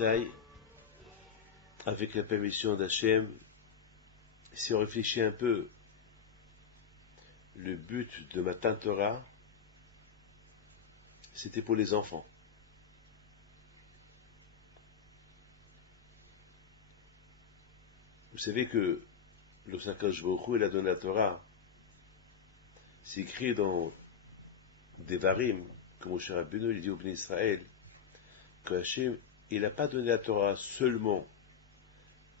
Rabotai, avec la permission d'Hachem, si on réfléchit un peu, le but de Matan Torah, c'était pour les enfants. Vous savez que le Sakadosh Baruch Hu, il a donné la Torah. C'est écrit dans Devarim, comme Moshe Rabbeinu, il dit au Bnei Israël, que Hachem, il n'a pas donné la Torah seulement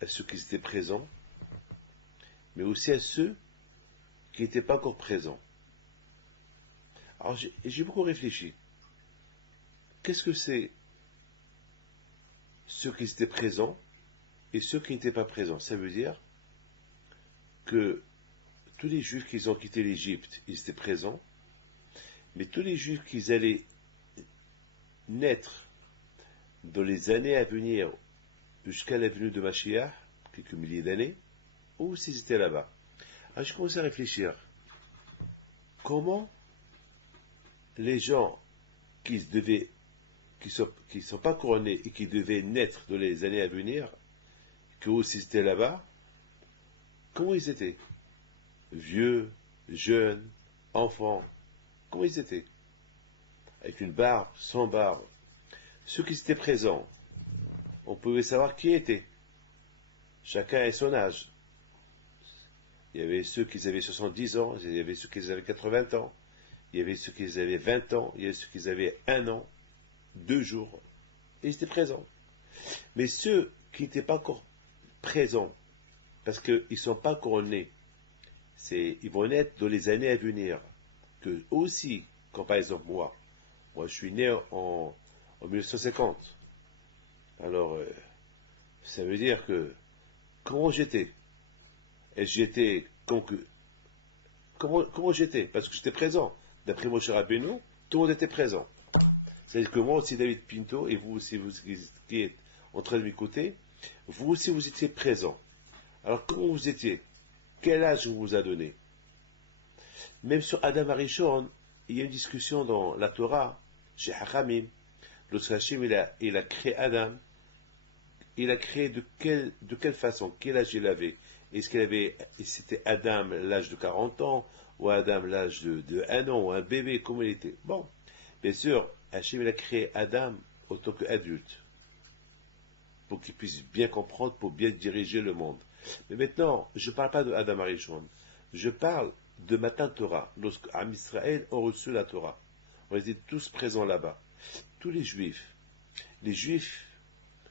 à ceux qui étaient présents, mais aussi à ceux qui n'étaient pas encore présents. Alors j'ai beaucoup réfléchi. Qu'est-ce que c'est ceux qui étaient présents et ceux qui n'étaient pas présents? Ça veut dire que tous les Juifs qui ont quitté l'Égypte, ils étaient présents, mais tous les Juifs qui allaient naître dans les années à venir jusqu'à la venue de Mashiach, quelques milliers d'années, ou s'ils étaient là-bas. Alors je commence à réfléchir. Comment les gens qui sont pas couronnés et qui devaient naître dans les années à venir, que aussi étaient là-bas, comment ils étaient? Vieux, jeunes, enfants, comment ils étaient? Avec une barbe, sans barbe. Ceux qui étaient présents, on pouvait savoir qui était. Chacun a son âge. Il y avait ceux qui avaient 70 ans, il y avait ceux qui avaient 80 ans, il y avait ceux qui avaient 20 ans, il y avait ceux qui avaient 1 an, 2 jours. Et ils étaient présents. Mais ceux qui n'étaient pas encore présents, parce qu'ils ne sont pas encore nés, ils vont naître dans les années à venir, que aussi, comme par exemple moi je suis né en 1950. Alors, ça veut dire que, comment j'étais? Est-ce que j'étais comment j'étais? Parce que j'étais présent. D'après Moshe Rabbeinu, tout le monde était présent. C'est-à-dire que moi aussi, David Pinto, et vous aussi, vous qui êtes en train de m'écouter, vous aussi, vous étiez présent. Alors, comment vous étiez? Quel âge on vous a donné? Même sur Adam Arishon, il y a une discussion dans la Torah, chez Hachamim. Lorsque Hachem, il a créé Adam, il a créé de quelle façon? Quel âge il avait? Est-ce qu'il avait, c'était Adam l'âge de 40 ans, ou Adam l'âge de 1 an, ou un bébé, comment il était? Bon, bien sûr, Hachem, il a créé Adam en tant qu'adulte, pour qu'il puisse bien comprendre, pour bien diriger le monde. Mais maintenant, je ne parle pas de Adam Arishon, je parle de Matan Torah, lorsque Am Israël ont reçu la Torah. On était tous présents là-bas. Tous les Juifs,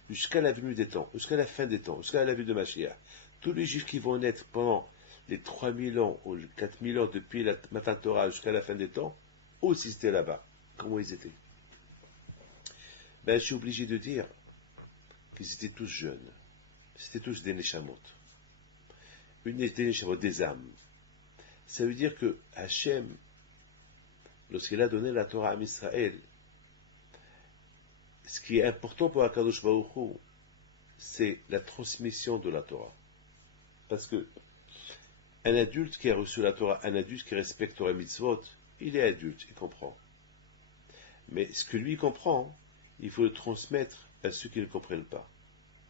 jusqu'à la venue des temps, jusqu'à la fin des temps, jusqu'à la venue de Mashiach, tous les Juifs qui vont naître pendant les 3000 ans ou les 4000 ans depuis la Matan Torah jusqu'à la fin des temps, aussi étaient là-bas. Comment ils étaient? Je suis obligé de dire qu'ils étaient tous jeunes. C'était tous des Neshamot. Des Neshamot, des âmes. Ça veut dire que Hachem, lorsqu'il a donné la Torah à Israël, ce qui est important pour Akadosh Baruch Hu, c'est la transmission de la Torah. Parce que un adulte qui a reçu la Torah, un adulte qui respecte Torah Mitzvot, il est adulte, il comprend. Mais ce que lui comprend, il faut le transmettre à ceux qui ne comprennent pas.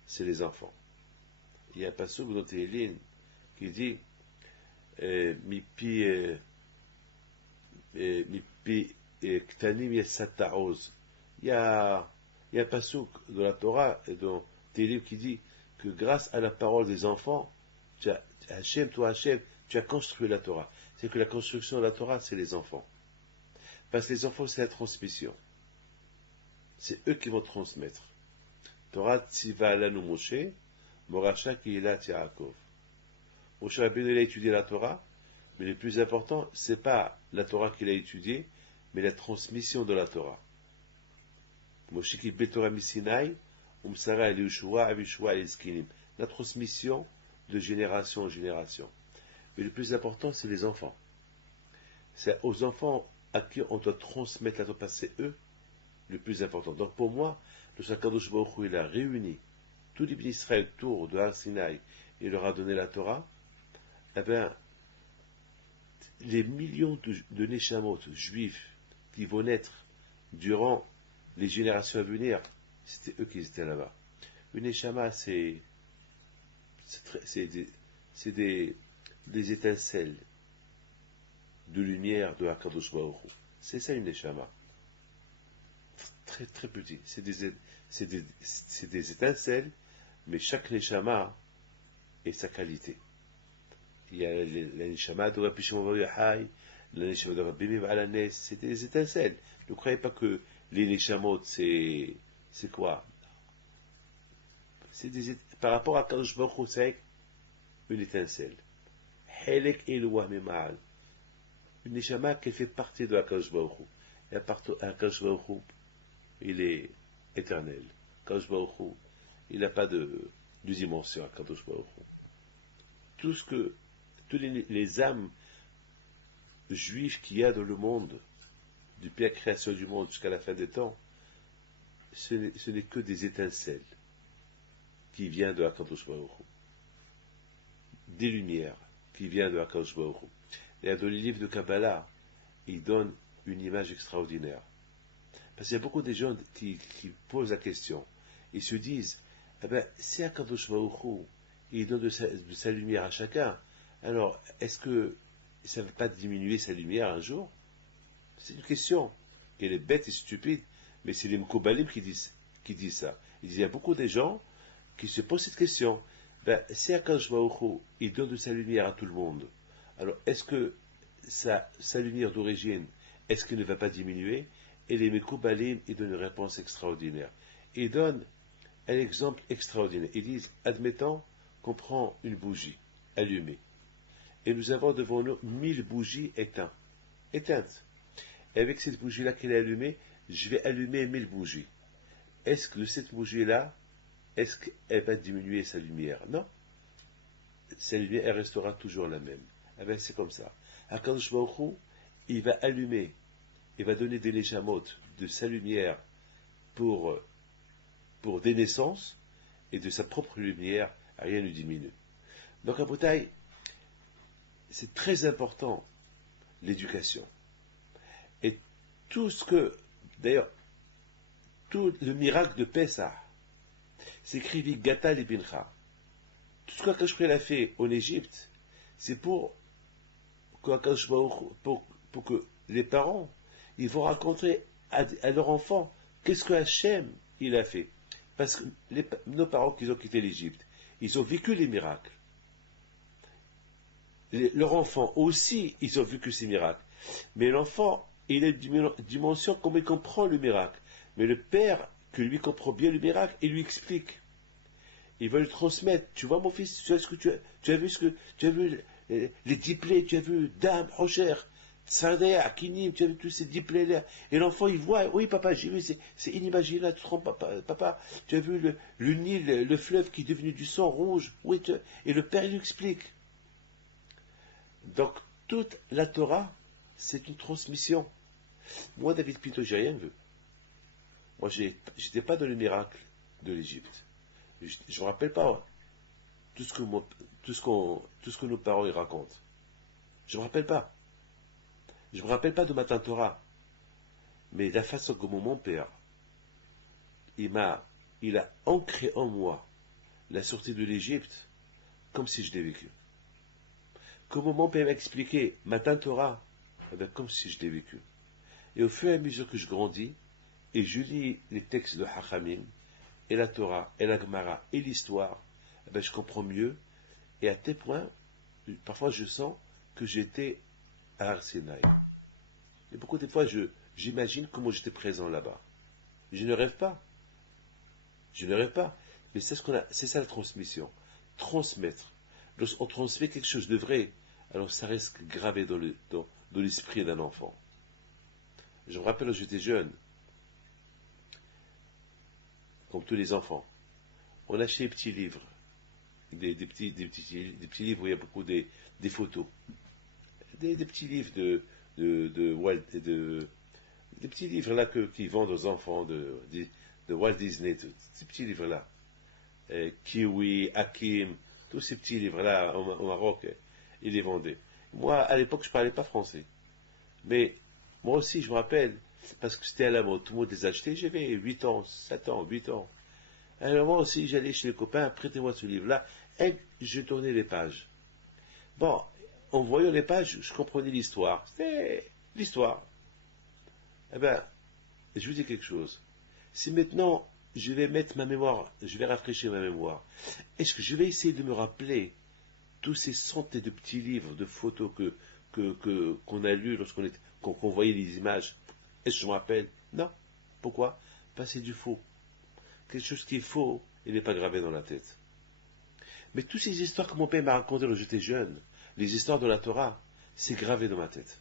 C'est les enfants. Il y a un passage dans Tehillim qui dit Mipi Ktanim Yesataoz. Il y a un passage dans la Torah et dans Tehillim qui dit que grâce à la parole des enfants, Hachem, tu as construit la Torah. C'est que la construction de la Torah, c'est les enfants. Parce que les enfants, c'est la transmission. C'est eux qui vont transmettre. Torah tziva alanu Moshe, Moracha Keilat Yaakov. Moshe Rabbeinu, il a étudié la Torah, mais le plus important, c'est pas la Torah qu'il a étudiée, mais la transmission de la Torah. Moshe Kibbe Torah Misinai, Umsara el Yeshua, Avishua el Eskinim. La transmission de génération en génération. Mais le plus important, c'est les enfants. C'est aux enfants à qui on doit transmettre la Torah, parce que c'est eux le plus important. Donc pour moi, le Sakadosh Baruch Hu, il a réuni tous les bénis Israël autour de Har Sinaï et il leur a donné la Torah. Eh bien, les millions de Neshamot juifs qui vont naître durant les générations à venir, c'était eux qui étaient là-bas. Une Neshama, c'est des étincelles de lumière de Hakadosh Baruch Hu. C'est ça une Neshama. Très très petit. C'est des étincelles, mais chaque Neshama est sa qualité. Il y a la Neshama de Rabbi Shimon Bar Yochai, la Neshama de Rabbi Meir Baal HaNes, c'est des étincelles. Ne croyez pas que les Neshamot, c'est quoi? Par rapport à Kadosh Baruch Hu, c'est une étincelle. Helek Eloah Mema'al. Une Neshama qui fait partie de Kadosh Baruch Hu. Et Kadosh Baruch Hu, il est éternel. Kadosh Baruch Hu, il n'a pas de dimension à Kadosh Baruch Hu. Tous les âmes juives qu'il y a dans le monde, depuis la création du monde jusqu'à la fin des temps, ce n'est que des étincelles qui viennent de Hakadosh Baruch Hu. Des lumières qui viennent de Hakadosh Baruch Hu. Et dans les livres de Kabbalah, ils donnent une image extraordinaire. Parce qu'il y a beaucoup de gens qui posent la question. Ils se disent, eh ben, si Hakadosh Baruch Hu, il donne de sa lumière à chacun, alors est-ce que ça ne va pas diminuer sa lumière un jour? C'est une question. Elle est bête et stupide, mais c'est les Mkoubalim qui disent ça. Il y a beaucoup de gens qui se posent cette question. Ben, si Hakadosh Baruch Hu, il donne de sa lumière à tout le monde, alors est-ce que sa lumière d'origine, est-ce qu'elle ne va pas diminuer? Et les Mekoubalim, ils donnent une réponse extraordinaire. Ils donnent un exemple extraordinaire. Ils disent, admettons qu'on prend une bougie allumée, et nous avons devant nous 1000 bougies éteintes. Et avec cette bougie-là qu'elle est allumée, je vais allumer 1000 bougies. Est-ce que cette bougie-là, est-ce qu'elle va diminuer sa lumière? Non. Sa lumière, elle restera toujours la même. Eh bien, c'est comme ça. Hakadosh Baruch Hu, il va allumer, il va donner des neshamot de sa lumière pour des naissances, et de sa propre lumière, rien ne diminue. Donc, à Boutaï, c'est très important, l'éducation. Et tout ce que, d'ailleurs, tout le miracle de Pessah, c'est écrit Vigata Libincha. Tout ce qu'Akadosh Baruch Hu a fait en Égypte, c'est pour que les parents, ils vont raconter à leur enfant qu'est-ce que Hachem il a fait. Parce que nos parents qui ont quitté l'Égypte, ils ont vécu les miracles. Leurs enfants aussi, ils ont vécu ces miracles. Mais l'enfant, il a une dimension comme il comprend le miracle. Mais le père, qui lui comprend bien le miracle, il lui explique. Il va le transmettre. Tu vois, mon fils, tu as vu les 10 plaies, tu as vu Dame, Rocher, Sardea, Akinim, tu as vu tous ces 10 plaies-là. Et l'enfant, il voit, oui, papa, j'ai vu, c'est inimaginable, tu te rends, papa, tu as vu le Nil, le fleuve qui est devenu du sang rouge. Oui, et le père, il lui explique. Donc, toute la Torah, c'est une transmission. Moi, David Pito, j'ai rien vu. Moi, j'étais pas dans le miracle de l'Égypte. Je ne me rappelle pas tout ce que nos parents y racontent. Je ne me rappelle pas. Je ne me rappelle pas de Matan Torah. Mais la façon comme mon père, il a ancré en moi la sortie de l'Égypte comme si je l'ai vécu. Comment mon père m'a expliqué Matan Torah, comme si je l'ai vécu. Et au fur et à mesure que je grandis, et je lis les textes de Hachamim, et la Torah, et la Gemara, et l'histoire, je comprends mieux, et à tel point, parfois je sens que j'étais à Arsinaï. Et beaucoup de fois, j'imagine comment j'étais présent là-bas. Je ne rêve pas. Je ne rêve pas. Mais c'est ça la transmission. Transmettre. Lorsqu'on transmet quelque chose de vrai, alors ça reste gravé dans l'esprit d'un enfant. Je me rappelle quand j'étais jeune, comme tous les enfants, on achetait des petits livres, des petits livres où il y a beaucoup des photos, des petits livres des petits livres là qui vendent aux enfants de Walt Disney, ces petits livres là, Kiwi, Hakim, tous ces petits livres là au Maroc, ils les vendaient. Moi, à l'époque, je parlais pas français, mais moi aussi, je me rappelle, parce que c'était à la mode, tout le monde les achetait, j'avais 8 ans, 7 ans, 8 ans. Alors moi aussi, j'allais chez les copains, prêtez-moi ce livre-là, et je tournais les pages. Bon, en voyant les pages, je comprenais l'histoire. C'était l'histoire. Eh ben, je vous dis quelque chose. Si maintenant, je vais mettre ma mémoire, je vais rafraîchir ma mémoire, est-ce que je vais essayer de me rappeler tous ces centaines de petits livres, de photos qu'on a lus qu'on voyait les images? Est-ce que je me rappelle? Non. Pourquoi? Parce que c'est du faux. Quelque chose qui est faux, il n'est pas gravé dans la tête. Mais toutes ces histoires que mon père m'a racontées quand j'étais jeune, les histoires de la Torah, c'est gravé dans ma tête.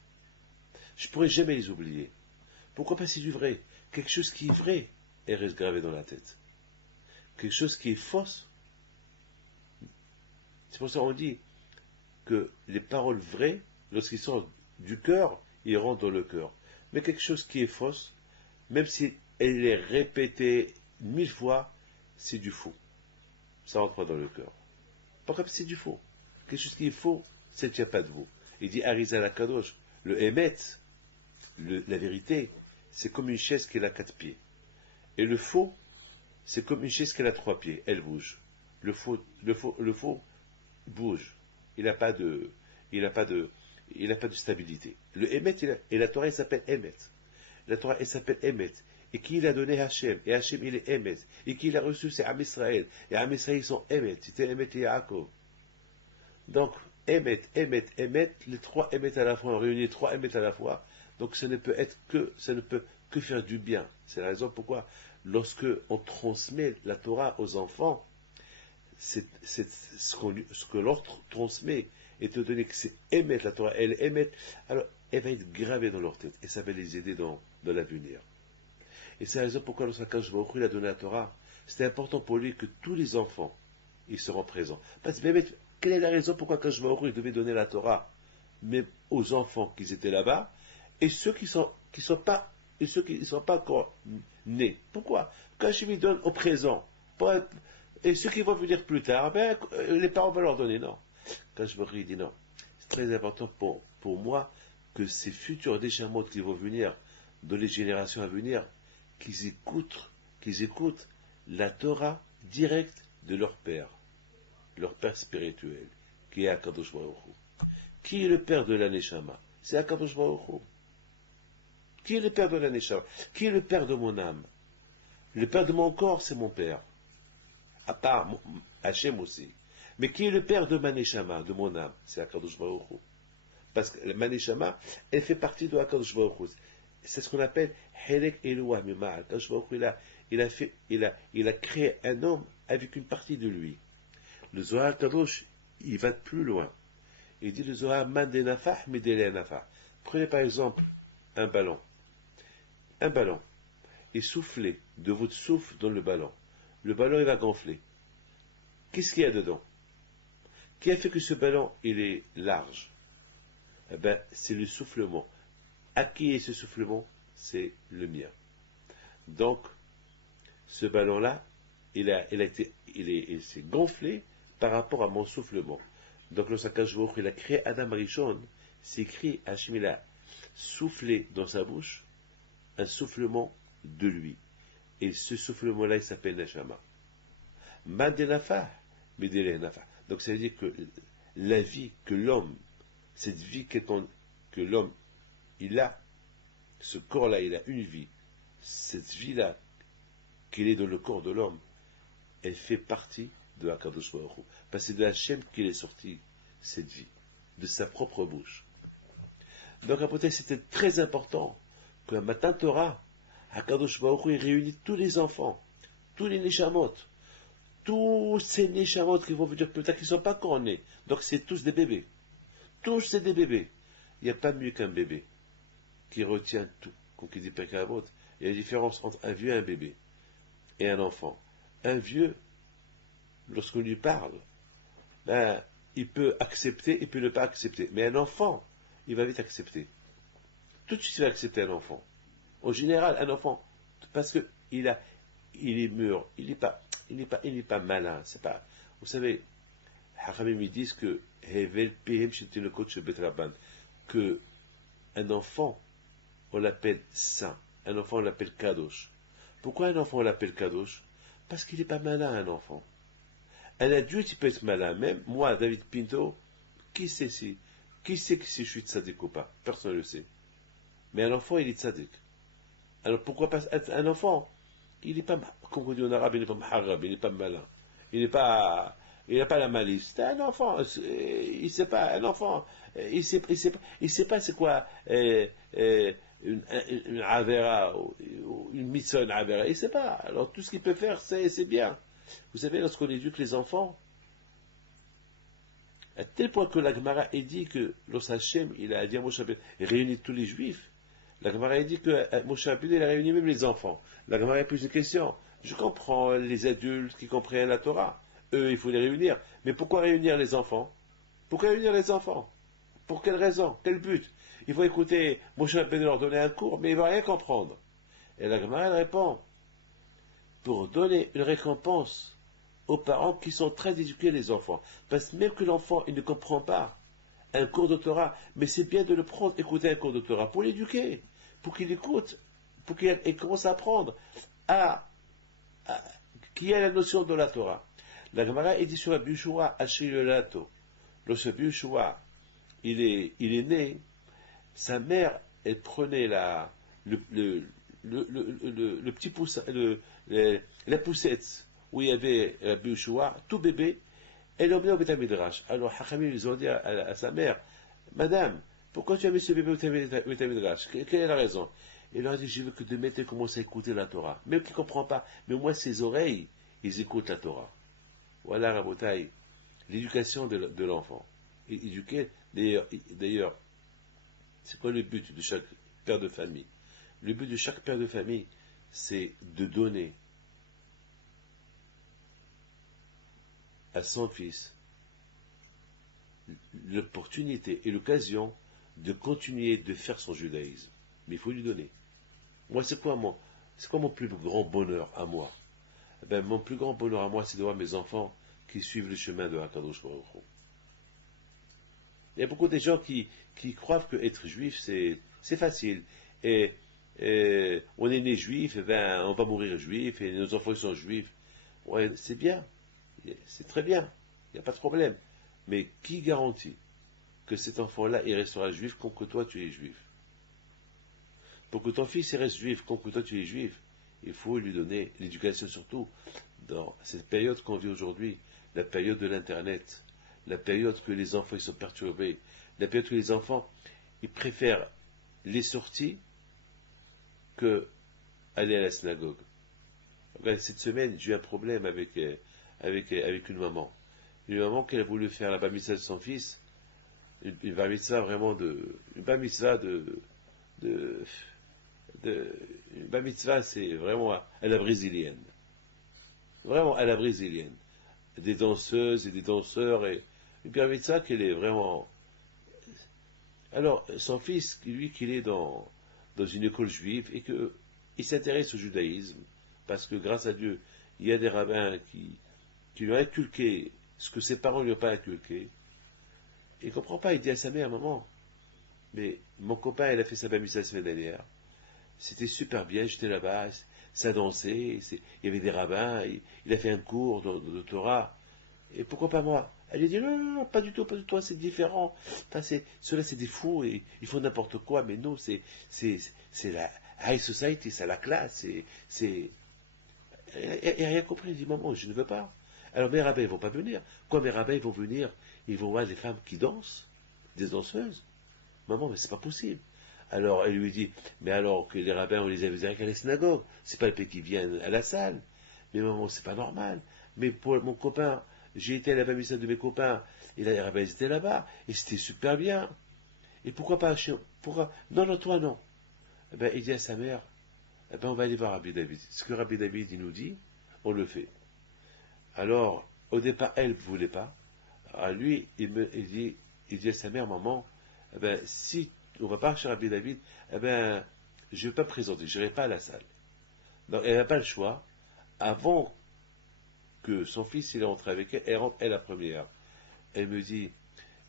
Je ne pourrai jamais les oublier. Pourquoi pas c'est du vrai? Quelque chose qui est vrai, elle reste gravé dans la tête. Quelque chose qui est fausse, c'est pour ça qu'on dit que les paroles vraies, lorsqu'ils sortent du cœur, ils rentrent dans le cœur. Mais quelque chose qui est fausse, même si elle est répétée 1000 fois, c'est du faux. Ça rentre pas dans le cœur. Pourquoi? Parce que c'est du faux. Quelque chose qui est faux, ça ne tient pas de vous. Il dit Arizal Akadosh, le Emet, la vérité, c'est comme une chaise qui a 4 pieds. Et le faux, c'est comme une chaise qui a 3 pieds. Elle bouge. Le faux bouge. Il n'a pas de, il n'a pas de, il n'a pas de stabilité. Le Emet, et la Torah, elle s'appelle Emet. La Torah, elle s'appelle Emet. Et qui il a donné Hachem. Et Hachem, il est Emet. Et qui il a reçu, c'est Am Israël. Et Am Israël, ils sont Emet. C'était Emet et Yaakov. Donc, Emet, Emet, Emet, les 3 Emet à la fois, on réunit 3 Emet à la fois. Donc, ça ne peut que faire du bien. C'est la raison pourquoi, lorsque on transmet la Torah aux enfants, c'est ce que l'autre transmet, étant donné que c'est émettre la Torah, elle émet, alors elle va être gravée dans leur tête, et ça va les aider dans l'avenir. Et c'est la raison pourquoi lorsqu'Akadosh Baruch Hu a donné la Torah, c'était important pour lui que tous les enfants, ils seront présents. Parce que, quelle est la raison pourquoi Akadosh Baruch Hu devait donner la Torah, même aux enfants qui étaient là-bas, et ceux qui sont pas, et ceux qui ne sont pas encore nés? Pourquoi? Quand je lui donne au présent, et ceux qui vont venir plus tard, ben, les parents vont leur donner, non. Quand je me dis non, c'est très important pour moi que ces futurs déchamots qui vont venir, dans les générations à venir, qu'ils écoutent la Torah directe de leur père spirituel, qui est Akadosh Baruch Hu. Qui est le père de la Neshama? C'est Akadosh Baruch Hu. Qui est le père de la Neshama? Qui est le père de mon âme? Le père de mon corps, c'est mon père. À part Hachem aussi. Mais qui est le père de ma Neshama, de mon âme? C'est Akadosh Baruch Hu. Parce que ma Neshama, elle fait partie de Akadosh Baruch Hu. C'est ce qu'on appelle Helek Eloah Mima'al. Akadosh Baruch Hu, il a créé un homme avec une partie de lui. Le Zohar Kadosh, il va plus loin. Il dit le Zohar Man de Nafah, Midele Nafah. Prenez par exemple un ballon. Un ballon. Et soufflez de votre souffle dans le ballon. Le ballon, il va gonfler. Qu'est-ce qu'il y a dedans? Qui a fait que ce ballon, il est large? Eh bien, c'est le soufflement. À qui est ce soufflement? C'est le mien. Donc, ce ballon-là, il s'est gonflé par rapport à mon soufflement. Donc, lorsqu'Akadosh Baruch Hu, il a créé Adam Rishon, c'est écrit, Hachem, il a soufflé dans sa bouche un soufflement de lui. Et ce soufflement-là, il s'appelle Neshama. Madenafa, Medenafa. Donc, ça veut dire que la vie que l'homme, cette vie que l'homme, il a, ce corps-là, il a une vie. Cette vie-là, qu'il est dans le corps de l'homme, elle fait partie de Akadosh Baruch Hu. Parce que c'est de Hachem qu'il est sorti cette vie, de sa propre bouche. Donc, après, c'était très important que la Matan Torah, Akadosh Baruch Hu, il réunit tous les enfants, tous les Neshamot, tous ces Neshamot qui vont venir plus tard, qui ne sont pas encore nés. Donc, c'est tous des bébés. Tous, c'est des bébés. Il n'y a pas mieux qu'un bébé qui retient tout. Comme qui dit Pekavot, il y a une différence entre un vieux et un bébé, et un enfant. Un vieux, lorsqu'on lui parle, ben, il peut accepter, il peut ne pas accepter. Mais un enfant, il va vite accepter. Tout de suite, il va accepter un enfant. En général, un enfant, parce que il est mûr, il n'est pas malin. C'est pas, vous savez, Haramim ils disent que que un enfant, on l'appelle saint. Un enfant, on l'appelle kadosh. Pourquoi un enfant, on l'appelle kadosh? Parce qu'il n'est pas malin, un enfant. Un adulte, il peut être malin. Même moi, David Pinto, qui sait si je suis tzaddik ou pas? Personne ne le sait. Mais un enfant, il est tzaddik. Alors pourquoi pas un enfant? Il n'est pas, comme on dit en arabe, il n'est pas maharab, il n'est pas malin. Il n'est pas, il n'a pas la malice. C'est un enfant, il sait pas, un enfant, il sait pas c'est quoi une avera, ou une mitzvah, une avera, il sait pas. Alors tout ce qu'il peut faire, c'est bien. Vous savez, lorsqu'on éduque les enfants, à tel point que la Gemara a dit que lorsque Hachem, il a dit à Moshe Rabbeinu, réunit tous les juifs, la Gemara a dit que Moshe Rabbeinu, il a réuni même les enfants. La Gemara a posé une question. Je comprends les adultes qui comprennent la Torah. Eux, il faut les réunir. Mais pourquoi réunir les enfants? Pourquoi réunir les enfants? Pour quelle raison? Quel but? Il faut écouter Moshe Rabbeinu leur donner un cours, mais il ne va rien comprendre. Et la Gemara, elle répond, pour donner une récompense aux parents qui sont très éduqués, les enfants. Parce que même que l'enfant, il ne comprend pas un cours de Torah, mais c'est bien de le prendre, écouter un cours de Torah, pour l'éduquer, pour qu'il écoute, pour qu'il commence à apprendre, qui a la notion de la Torah. La Gemara est dit sur Rabbi Yehoshua Ashilolato. Lorsque Rabbi Yehoshua, il est né, sa mère, elle prenait le petit poussin, la poussette où il y avait Rabbi Yehoshua, tout bébé, elle l'emmenait au Beth Midrash. Alors Hachamim, ils ont dit à sa mère, Madame, pourquoi tu as mis ce bébé au Beth Midrash? Quelle est la raison? Il leur a dit, je veux que de mettre commence à écouter la Torah. Même qu'il ne comprend pas, mais moi ses oreilles, ils écoutent la Torah. Voilà, Rabotai, l'éducation de l'enfant. Éduquer, d'ailleurs, c'est quoi le but de chaque père de famille? Le but de chaque père de famille, c'est de donner à son fils l'opportunité et l'occasion de continuer de faire son judaïsme. Mais il faut lui donner. Moi, c'est quoi mon plus grand bonheur à moi? Mon plus grand bonheur à moi, c'est de voir mes enfants qui suivent le chemin de Hakadosh Baruch Hu. Il y a beaucoup de gens qui croient que être juif, c'est facile. Et on est né juif, on va mourir juif, et nos enfants sont juifs. Ouais, c'est bien. C'est très bien. Il n'y a pas de problème. Mais qui garantit que cet enfant-là, il restera juif comme que toi, tu es juif? Pour que ton fils reste juif comme que toi, tu es juif, il faut lui donner l'éducation, surtout dans cette période qu'on vit aujourd'hui, la période de l'Internet, la période que les enfants ils sont perturbés, la période que les enfants ils préfèrent les sorties que aller à la synagogue. Cette semaine, j'ai eu un problème avec une maman. Une maman qui a voulu faire la bar mitzvah de son fils, une bar mitzvah vraiment une bar mitzvah une bar mitzvah, c'est vraiment à la brésilienne. Vraiment à la brésilienne. Des danseuses et des danseurs, et une bar mitzvah qu'elle est vraiment. Alors, son fils, lui, qu'il est dans une école juive, et qu'il s'intéresse au judaïsme, parce que grâce à Dieu, il y a des rabbins qui lui ont inculqué ce que ses parents ne lui ont pas inculqué. Il ne comprend pas, il dit à sa mère, maman, mais mon copain, il a fait sa bar mitzvah la semaine dernière. C'était super bien, j'étais là-bas, ça dansait, il y avait des rabbins, il a fait un cours de Torah. Et pourquoi pas moi? Elle lui dit, non, non, non, pas du tout, c'est différent. Enfin, ceux-là, c'est des fous, et ils font n'importe quoi, mais non, c'est la high society, c'est la classe, elle n'a rien compris, elle dit, maman, je ne veux pas. Alors mes rabbins, ils vont pas venir. Quand mes rabbins, ils vont venir, ils vont voir des femmes qui dansent, des danseuses. Maman, mais c'est pas possible. Alors elle lui dit, mais alors que les rabbins, on les avait direct à la synagogue, c'est pas le pays qui viennent à la salle. Mais maman, c'est pas normal. Mais pour mon copain, j'ai été à la bar mitzvah de mes copains, et les rabbins ils étaient là-bas, et c'était super bien. Et pourquoi pas pourquoi? Non, non, toi non. Eh ben, il dit à sa mère, eh ben, on va aller voir Rabbi David. Ce que Rabbi David il nous dit, on le fait. Alors, au départ, elle ne voulait pas. Alors lui, il dit à sa mère, maman, eh ben, si on ne va pas chez Rabbi David, eh ben, je ne vais pas me présenter, je n'irai pas à la salle. Donc, elle n'a pas le choix. Avant que son fils il rentre avec elle, elle rentre elle la première. Elle me dit,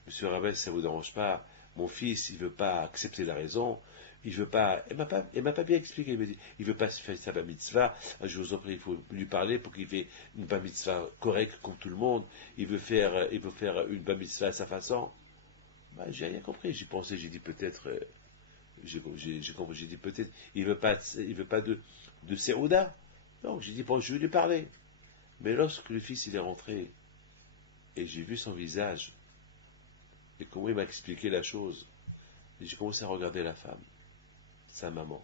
Monsieur Rabel, ça ne vous dérange pas, mon fils il ne veut pas accepter la raison, Il veut pas, elle m'a pas bien expliqué. Il me dit, il veut pas se faire sa bar mitzvah. Je vous en prie, il faut lui parler pour qu'il fasse une bar mitzvah correcte comme tout le monde. Il veut faire une bar mitzvah à sa façon. Bah, j'ai rien compris. J'ai pensé, j'ai dit peut-être, j'ai dit peut-être, il veut pas de Seouda. Donc j'ai dit, bon, je vais lui parler. Mais lorsque le fils il est rentré et j'ai vu son visage et comment il m'a expliqué la chose, j'ai commencé à regarder la femme, sa maman.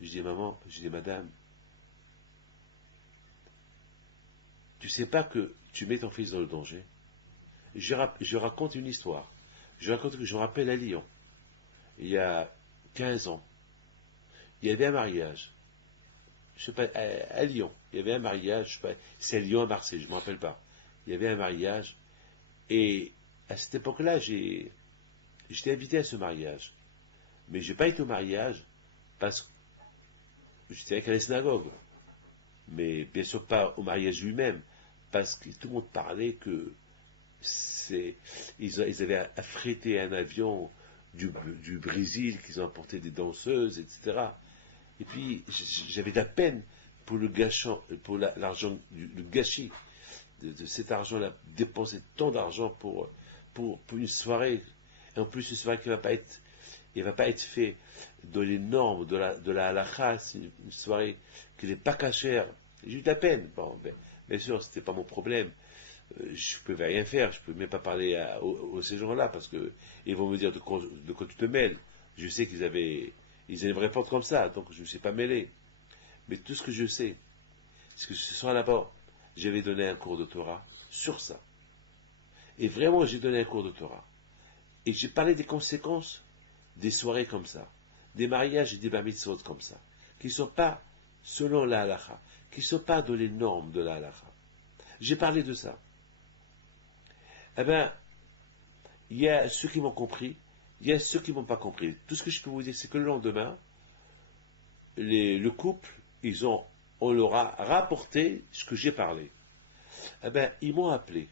Je dis maman, je dis madame, tu sais pas que tu mets ton fils dans le danger. Je raconte une histoire. Je raconte que je me rappelle à Lyon, il y a 15 ans, il y avait un mariage. Je sais pas, à Lyon, il y avait un mariage, je sais pas, c'est à Lyon à Marseille, je ne me rappelle pas. Il y avait un mariage, et à cette époque-là, j'étais invité à ce mariage. Mais je n'ai pas été au mariage parce que j'étais avec la synagogue. Mais bien sûr pas au mariage lui-même, parce que tout le monde parlait que ils avaient affrété un avion du Brésil, qu'ils ont apporté des danseuses, etc. Et puis j'avais de la peine pour l'argent, le gâchis de cet argent-là, dépenser tant d'argent pour une soirée, et en plus une soirée qui ne va pas être faite dans les normes de la halakha, c'est une soirée qui n'est pas cachère. J'ai eu de la peine. Bon, bien sûr, ce n'était pas mon problème. Je ne pouvais rien faire, je ne pouvais même pas parler ces gens-là, parce qu'ils vont me dire de quoi tu te mêles. Je sais ils avaient une réponse comme ça, donc je ne me suis pas mêlé. Mais tout ce que je sais, c'est que ce soir là-bas, j'avais donné un cours de Torah sur ça. Et vraiment, j'ai donné un cours de Torah. Et j'ai parlé des conséquences des soirées comme ça, des mariages et des bar mitzvot comme ça, qui ne sont pas selon la halakha, qui ne sont pas dans les normes de la halakha. J'ai parlé de ça. Eh bien, il y a ceux qui m'ont compris, il y a ceux qui ne m'ont pas compris. Tout ce que je peux vous dire, c'est que le lendemain, le couple, on leur a rapporté ce que j'ai parlé. Eh bien, ils m'ont appelé.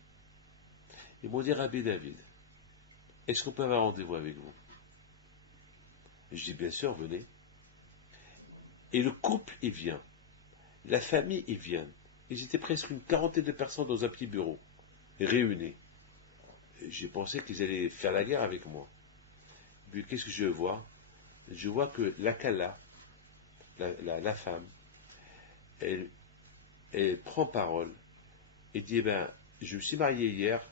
Ils m'ont dit, Rabbi David, est-ce qu'on peut avoir un rendez-vous avec vous? Je dis, bien sûr, venez. Et le couple, il vient. La famille, il vient. Ils étaient presque une quarantaine de personnes dans un petit bureau, réunis. J'ai pensé qu'ils allaient faire la guerre avec moi. Puis qu'est-ce que je vois? Je vois que la Kala, la femme, elle prend parole et dit, eh ben, je me suis marié hier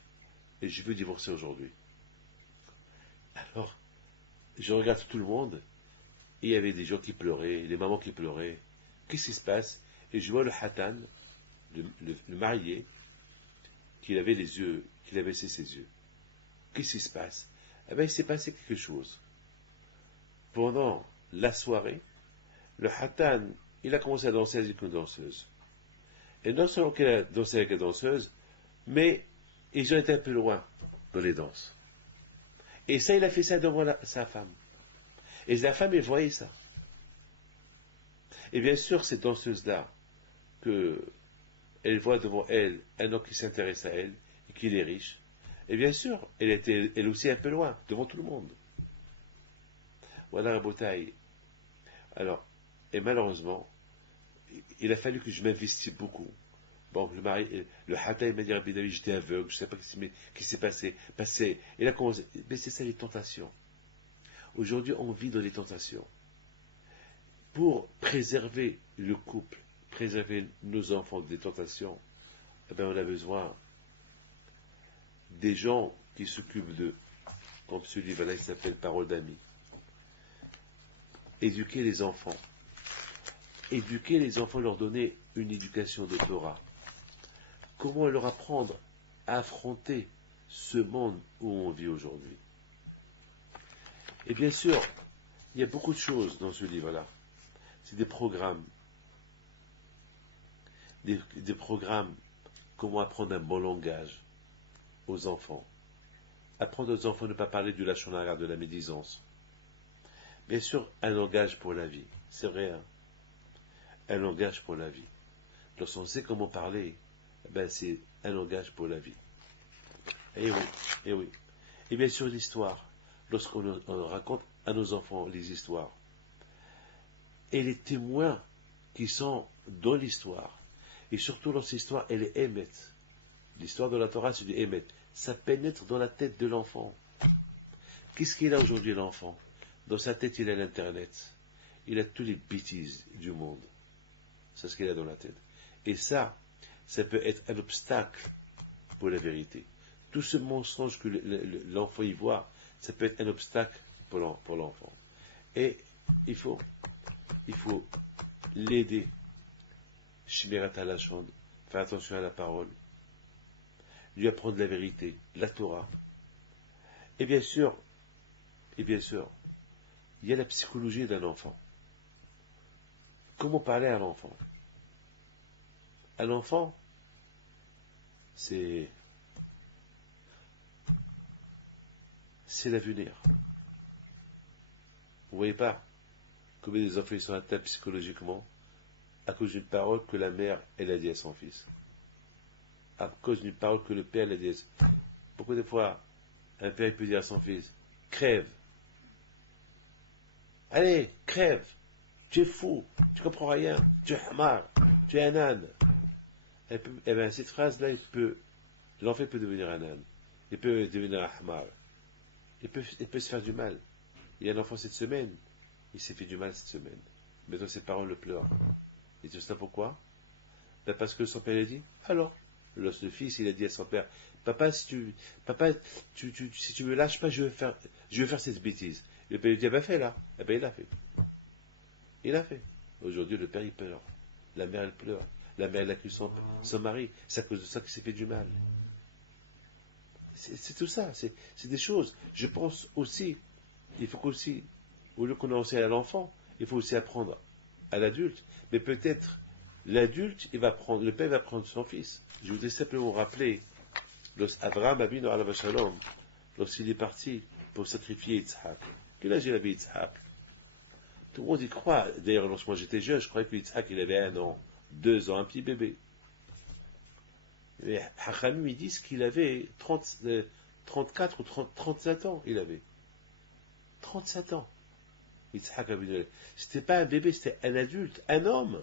et je veux divorcer aujourd'hui. Alors, je regarde tout le monde, et il y avait des gens qui pleuraient, des mamans qui pleuraient. Qu'est-ce qui se passe? Et je vois le Hatan, le marié, qu'il avait baissé ses yeux. Qu'est-ce qui se passe? Eh bien, il s'est passé quelque chose. Pendant la soirée, le Hatan, il a commencé à danser avec une danseuse. Et non seulement qu'il a dansé avec la danseuse, mais ils ont été un peu loin dans les danses. Et ça, il a fait ça devant sa femme. Et la femme, elle voyait ça. Et bien sûr, cette danseuse-là, elle voit devant elle un homme qui s'intéresse à elle, et qu'il est riche. Et bien sûr, elle était elle aussi un peu loin, devant tout le monde. Voilà la bataille. Alors, et malheureusement, il a fallu que je m'investisse beaucoup. Bon, le Hata, m'a dit, Rabbi David, j'étais aveugle, je ne sais pas ce qui s'est passé. Il a commencé, mais c'est ça les tentations. Aujourd'hui, on vit dans les tentations. Pour préserver le couple, préserver nos enfants des tentations, eh bien, on a besoin des gens qui s'occupent d'eux. Comme ce livre-là, il s'appelle Parole d'amis. Éduquer les enfants. Éduquer les enfants, leur donner une éducation de Torah. Comment leur apprendre à affronter ce monde où on vit aujourd'hui. Et bien sûr, il y a beaucoup de choses dans ce livre-là. C'est des programmes. Des programmes, comment apprendre un bon langage aux enfants. Apprendre aux enfants à ne pas parler du lachon hara, de la médisance. Bien sûr, un langage pour la vie. C'est vrai, hein? Un langage pour la vie. Lorsqu'on sait comment parler, ben c'est un langage pour la vie. Et oui, et oui. Et bien sûr, l'histoire. Lorsqu'on raconte à nos enfants les histoires. Et les témoins qui sont dans l'histoire, et surtout lorsque l'histoire, elle est émette. L'histoire de la Torah, c'est du émet. Ça pénètre dans la tête de l'enfant. Qu'est-ce qu'il a aujourd'hui, l'enfant? Dans sa tête, il a l'Internet. Il a tous les bêtises du monde. C'est ce qu'il a dans la tête. Et ça peut être un obstacle pour la vérité. Tout ce mensonge que l'enfant y voit, ça peut être un obstacle pour l'enfant. Et il faut l'aider. Shmirat halashon, faire attention à la parole, lui apprendre la vérité, la Torah. Et bien sûr, il y a la psychologie d'un enfant. Comment parler à l'enfant? À l'enfant, c'est l'avenir. Vous voyez pas combien des enfants sont atteints psychologiquement à cause d'une parole que la mère, elle a dit à son fils. À cause d'une parole que le père, elle a dit à son fils. Beaucoup de fois, un père peut dire à son fils, crève. Allez, crève. Tu es fou. Tu comprends rien. Tu es hamar. Tu es un âne. Et bien, cette phrase-là, l'enfant peut devenir un âne. Il peut devenir un hamar. Il peut se faire du mal. Il y a un enfant cette semaine. Il s'est fait du mal cette semaine. Maintenant, ses parents le pleurent. Et tu sais pourquoi? Ben parce que son père a dit, alors, le fils, il a dit à son père, papa, si tu me lâches pas, je vais faire cette bêtise. Le père lui dit, ah ben fais-la. Eh ben il l'a fait. Il l'a fait. Aujourd'hui, le père, il pleure. La mère, elle pleure. La mère, elle accuse son mari. C'est à cause de ça qu'il s'est fait du mal. C'est tout ça. C'est des choses. Je pense aussi, il faut qu'aussi, au lieu qu'on enseigne à l'enfant, il faut aussi apprendre à l'adulte. Mais peut-être, l'adulte, le père va prendre son fils. Je voudrais simplement rappeler, Abraham Avinu alav shalom, lorsqu'il est parti pour sacrifier Yitzhak. Quel âge il avait Yitzhak? Tout le monde y croit. D'ailleurs, lorsque moi j'étais jeune, je croyais que Yitzhak, il avait 1 an, 2 ans, un petit bébé. Mais Hachamim, ils disent qu'il avait 34 ou 37 ans. Il avait 37 ans. Yitzhak Avinu. C'était pas un bébé, c'était un adulte, un homme.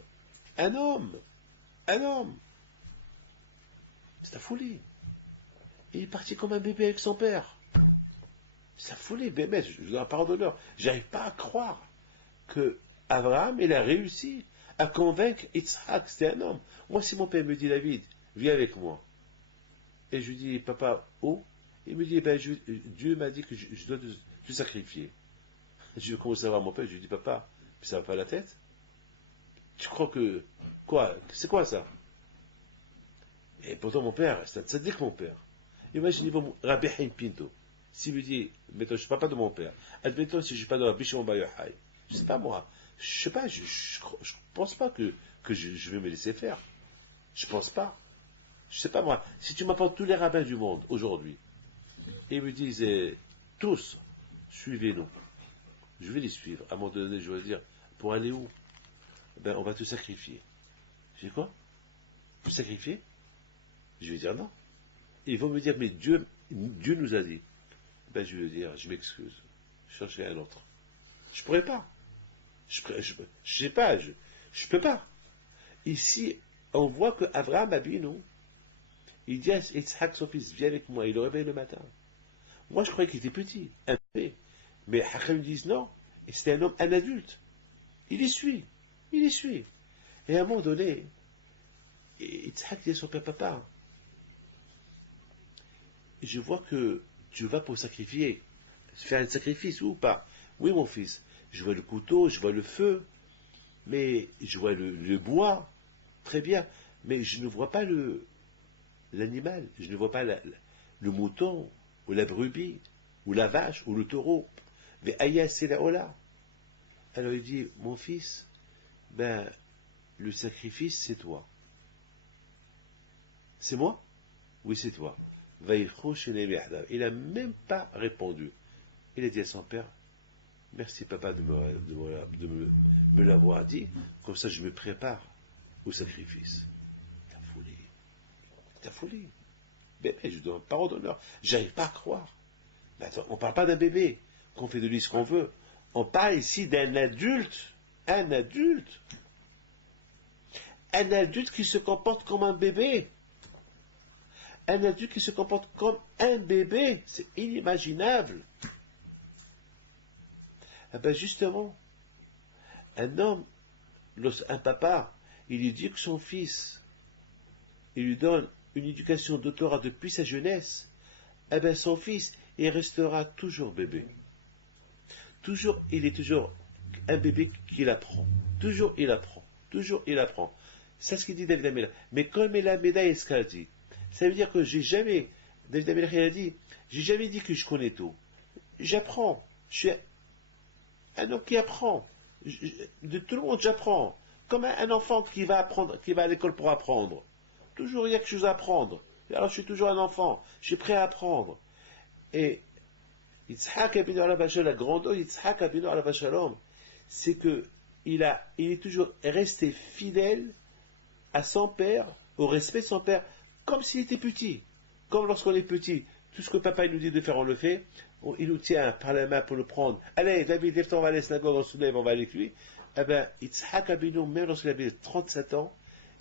Un homme. Un homme. C'est la folie. Il est parti comme un bébé avec son père. C'est la folie, bébé. Je vous donne la parole d'honneur. J'arrive pas à croire que Abraham, il a réussi à convaincre Yitzhak, c'était un homme. Moi, si mon père me dit, David, viens avec moi. Et je lui dis, papa, où? Il me dit, ben, Dieu m'a dit que je dois te sacrifier. Je commence à voir mon père, je lui dis, papa, ça va pas la tête? Tu crois que... Quoi? C'est quoi ça? Et pourtant, mon père, ça dit que mon père. Imaginez-vous, Rabbi Haim Pinto. S'il me dit, mettons, je ne suis pas de mon père. Admettons, si je ne suis pas de Rabbi Shimon Bar Yochai. Je ne sais pas moi. Je sais pas, je pense pas que je vais me laisser faire. Je pense pas. Je sais pas moi. Si tu m'apportes tous les rabbins du monde aujourd'hui, et ils me disent, tous, suivez-nous. Je vais les suivre. À un moment donné, je vais dire, pour aller où? Ben, on va te sacrifier. Je dis quoi? Vous sacrifier? Je vais dire non. Et ils vont me dire, mais Dieu nous a dit. Ben, je vais dire, je m'excuse. Cherchez un autre. Je pourrais pas. Je sais pas, je peux pas. Ici, on voit que Abraham Abinu, il dit à Yitzhak, son fils, viens avec moi, il le réveille le matin. Moi, je croyais qu'il était petit, un bébé. Mais Hachem disent non, et c'était un homme, un adulte. Il y suit. Et à un moment donné, Yitzhak dit à son papa, je vois que tu vas pour sacrifier, faire un sacrifice ou pas. Oui, mon fils, je vois le couteau, je vois le feu, mais je vois le bois, très bien, mais je ne vois pas l'animal, je ne vois pas le mouton, ou la brebis, ou la vache, ou le taureau. Mais Aya, c'est la Ola. Alors il dit, mon fils, ben, le sacrifice, c'est toi. C'est moi? Oui, c'est toi. Il n'a même pas répondu. Il a dit à son père, merci papa de me l'avoir dit, comme ça je me prépare au sacrifice. C'est la folie. Bébé, je donne parole d'honneur. J'arrive pas à croire. Mais attends, on ne parle pas d'un bébé, qu'on fait de lui ce qu'on veut. On parle ici d'un adulte, un adulte, un adulte qui se comporte comme un bébé, un adulte qui se comporte comme un bébé, c'est inimaginable. Eh ben justement, un homme, un papa, il éduque son fils, il lui donne une éducation d'autorat depuis sa jeunesse, eh bien son fils, il restera toujours bébé. Toujours, il est toujours un bébé qu'il apprend. Toujours il apprend. Toujours il apprend. C'est ce qu'il dit David Ameller. Mais comme il a médaille, ce qu'il dit, ça veut dire que j'ai jamais, David Ameller il a dit, j'ai jamais dit que je connais tout. J'apprends. Je suis un homme qui apprend. De tout le monde, j'apprends. Comme un enfant qui va apprendre, qui va à l'école pour apprendre. Toujours il y a quelque chose à apprendre. Alors je suis toujours un enfant. Je suis prêt à apprendre. Et Yitzhak Abinu alav hashalom, la grandeur Yitzhak Abinu alav hashalom, c'est que il est toujours resté fidèle à son père, au respect de son père, comme s'il était petit. Comme lorsqu'on est petit, tout ce que papa nous dit de faire, on le fait. Il nous tient par la main pour le prendre. Allez, David, lève-toi, on va à la synagogue, on se lève, on va avec lui. Eh bien, Yitzhak Abinu, même lorsqu'il avait 37 ans,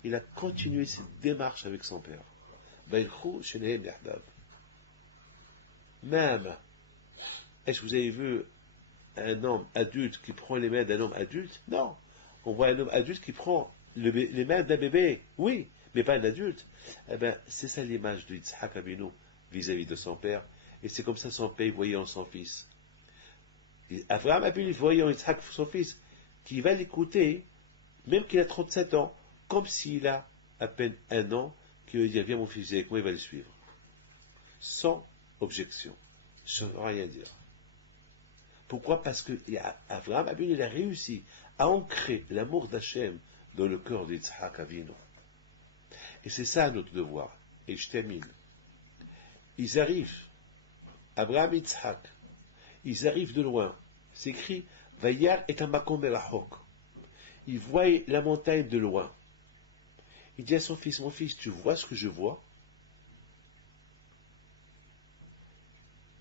il a continué cette démarche avec son père. Même, est-ce que vous avez vu un homme adulte qui prend les mains d'un homme adulte? Non. On voit un homme adulte qui prend les mains d'un bébé. Oui, mais pas un adulte. Eh bien, c'est ça l'image de Yitzhak Abinu vis-à-vis de son père. Et c'est comme ça son père voyait en son fils. Abraham Abinu voyait en Yitzhak son fils, qui va l'écouter, même qu'il a 37 ans, comme s'il a à peine un an, qui veut dire, viens mon fils avec moi, il va le suivre. Sans objection. Sans rien dire. Pourquoi? Parce que Abraham Abinu, il a réussi à ancrer l'amour d'Hachem dans le cœur d'Yitzhak Avinu. Et c'est ça notre devoir. Et je termine. Ils arrivent, Abraham et Yitzhak, ils arrivent de loin. C'est écrit, Vayar et Amakom Elahok. Il voit la montagne de loin. Il dit à son fils, mon fils, tu vois ce que je vois?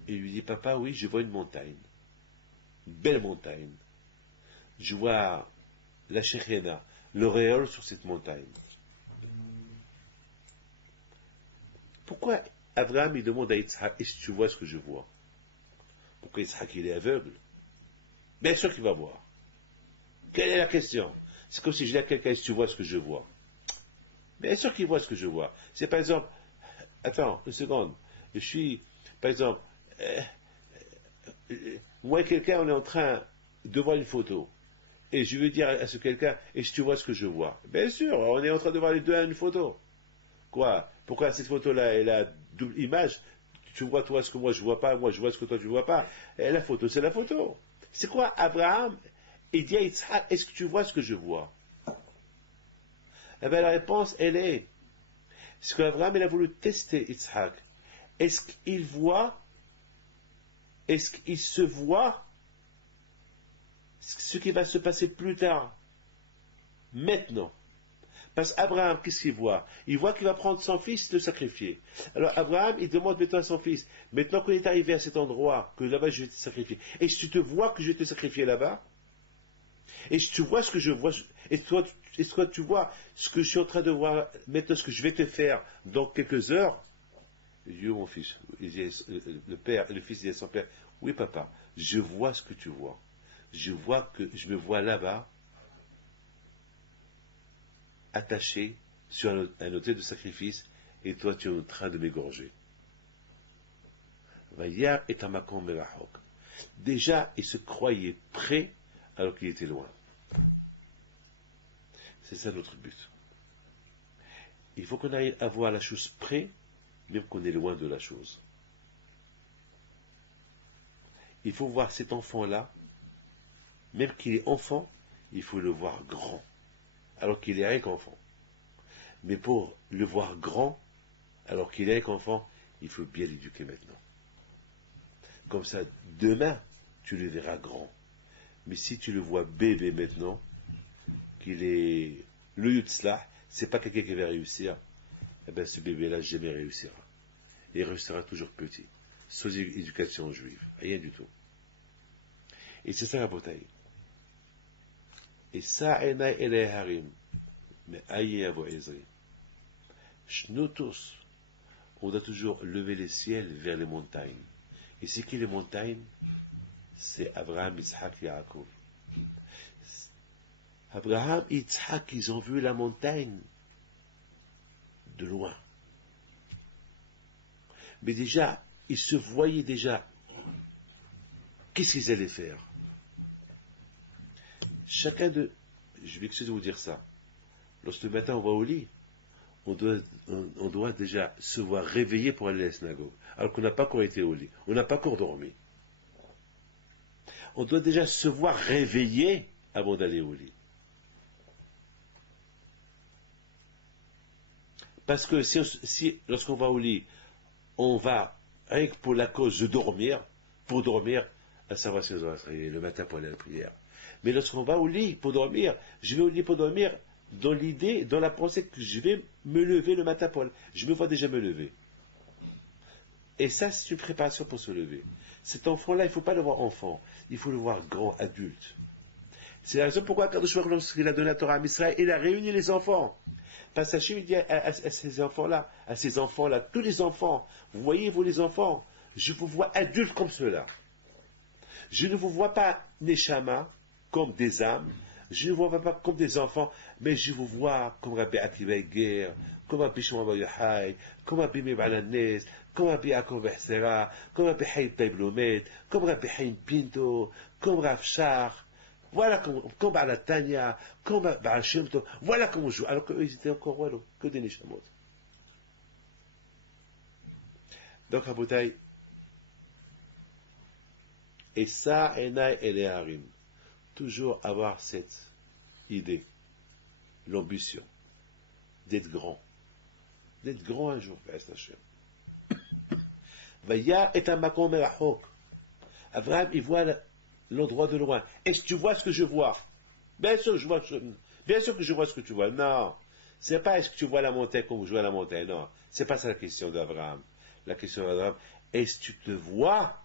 Et il lui dit, papa, oui, je vois une montagne. Une belle montagne. Je vois la Shekhina, l'auréole sur cette montagne. Pourquoi Abraham il demande à Yitzhak, est-ce que tu vois ce que je vois? Pourquoi Yitzhak il est aveugle? Bien sûr qu'il va voir. Quelle est la question? C'est comme si je dis à quelqu'un, est-ce que tu vois ce que je vois? Bien sûr qu'il voit ce que je vois. C'est par exemple, attends, une seconde, je suis, par exemple, moi et quelqu'un, on est en train de voir une photo. Et je veux dire à ce quelqu'un, est-ce que tu vois ce que je vois? Bien sûr, on est en train de voir les deux à une photo. Quoi? Pourquoi cette photo-là, elle a double image? Tu vois toi ce que moi je vois pas, moi je vois ce que toi tu vois pas. Et la photo, c'est la photo. C'est quoi Abraham? Il dit à Yitzhak, est-ce que tu vois ce que je vois? Eh bien la réponse, elle est, ce qu'Abraham il a voulu tester Yitzhak. Est-ce qu'il voit, est-ce qu'il se voit ce qui va se passer plus tard, maintenant? Parce qu'Abraham, qu'est-ce qu'il voit? Il voit qu'il va prendre son fils et le sacrifier. Alors Abraham, il demande maintenant à son fils, maintenant qu'on est arrivé à cet endroit, que là-bas je vais te sacrifier, est-ce que tu te vois que je vais te sacrifier là-bas? Est-ce que tu vois ce que je vois? Est-ce que tu vois ce que je suis en train de voir, maintenant ce que je vais te faire dans quelques heures? Il dit, oh, mon fils, le père, le fils dit à son père, oui papa, je vois ce que tu vois. Je vois que je me vois là-bas, attaché sur un autel de sacrifice, et toi tu es en train de m'égorger. Vayar et Amakom Merahok. Déjà, il se croyait prêt alors qu'il était loin. C'est ça notre but. Il faut qu'on arrive à voir la chose près, même qu'on est loin de la chose. Il faut voir cet enfant-là, même qu'il est enfant, il faut le voir grand, alors qu'il est rien qu'enfant. Mais pour le voir grand, alors qu'il est qu'enfant, il faut bien l'éduquer maintenant. Comme ça, demain, tu le verras grand. Mais si tu le vois bébé maintenant, qu'il est le Yutzlah, c'est pas quelqu'un qui va réussir, eh bien ce bébé-là jamais réussira. Il restera toujours petit, sans éducation juive, rien du tout. Et c'est ça la bataille. Et ça, Enai Elei Harim. Mais aïe à vos Ezri. Nous tous, on doit toujours lever les ciels vers les montagnes. Et c'est qui les montagnes? C'est Abraham, Yitzhak, Yaakov. Abraham et Yitzhak, ils ont vu la montagne de loin. Mais déjà, ils se voyaient déjà. Qu'est-ce qu'ils allaient faire? Chacun de... Je vais essayer de vous dire ça. Lorsque le matin on va au lit, on doit déjà se voir réveillé pour aller à la synagogue. Alors qu'on n'a pas encore été au lit. On n'a pas encore dormi. On doit déjà se voir réveillé avant d'aller au lit. Parce que si lorsqu'on va au lit, on va, rien que pour la cause de dormir, pour dormir, ça va se réveiller le matin pour aller à la prière. Mais lorsqu'on va au lit pour dormir, je vais au lit pour dormir dans l'idée, dans la pensée que je vais me lever le matin pour aller. Je me vois déjà me lever. Et ça, c'est une préparation pour se lever. Cet enfant-là, il ne faut pas le voir enfant, il faut le voir grand, adulte. C'est la raison pourquoi, quand lorsqu'il a donné la Torah à Israël, il a réuni les enfants. Parce que Hachem dit à ces enfants-là, tous les enfants, vous voyez, vous les enfants, je vous vois adultes comme ceux-là. Je ne vous vois pas Neshama, comme des âmes, je ne vous vois pas comme des enfants, mais je vous vois comme Rabbi Akiva Eger, comme Rabbi Shimon Bar Yochai, comme Rabbi Meir Baal HaNes, comme Rabbi Yaakov Behsera, comme Rabbi Chaim Taib Lomed, comme Rabbi Chaim Pinto, comme Rav Shach, voilà comme Baal Tanya, comme Baal Shem Tov, voilà comment on joue, alors qu'eux ils étaient encore voilà, que des Neshamot. Donc, Rabotai, et ça, Enai Elei Harim. Toujours avoir cette idée, l'ambition, d'être grand un jour, Vaya est un makom merachok. Abraham, il voit l'endroit de loin. Est-ce que tu vois ce que je vois? Bien sûr que je vois, bien sûr que je vois ce que tu vois. Non, c'est pas est-ce que tu vois la montagne comme je vois la montagne. Non, c'est pas ça la question d'Abraham. La question d'Abraham, est-ce que tu te vois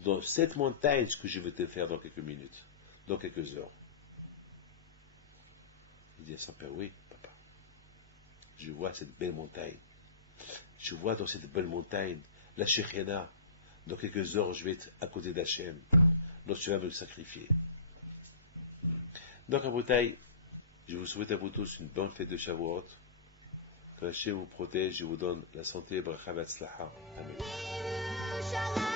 dans cette montagne ce que je vais te faire dans quelques minutes? Dans quelques heures. Il dit à son père, oui, papa. Je vois cette belle montagne. Je vois dans cette belle montagne la Shekhina. Dans quelques heures, je vais être à côté d'Hachem. Donc tu vas me le sacrifier. Donc, à Boutaï, je vous souhaite à vous tous une bonne fête de Shavuot. Que Hachem vous protège et vous donne la santé, bracha v'atzlacha. Amen.